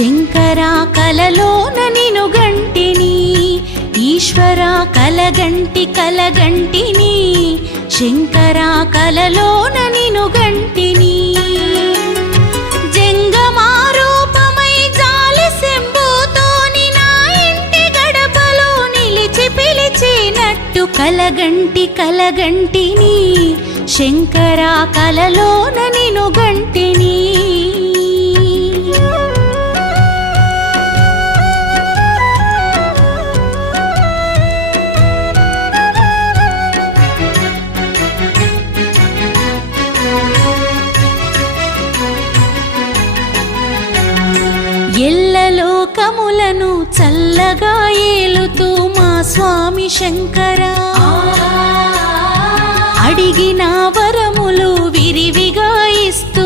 శంకరా కలలోన నిను గంటిని, ఈశ్వరా కలగంటిని, శంకరా కలలోన నిను గంటిని. జంగమారూపమై జాలి శంభుతోని నా ఇంటి గడపలో నిలిచి పిలిచినట్టు కలగంటిని, శంకరా కలలోన నిను గంటిని. ఎల్లలోకములను చల్లగా ఏలుతూ మా స్వామి శంకరా, అడిగిన వరములు విరివిగా ఇస్తూ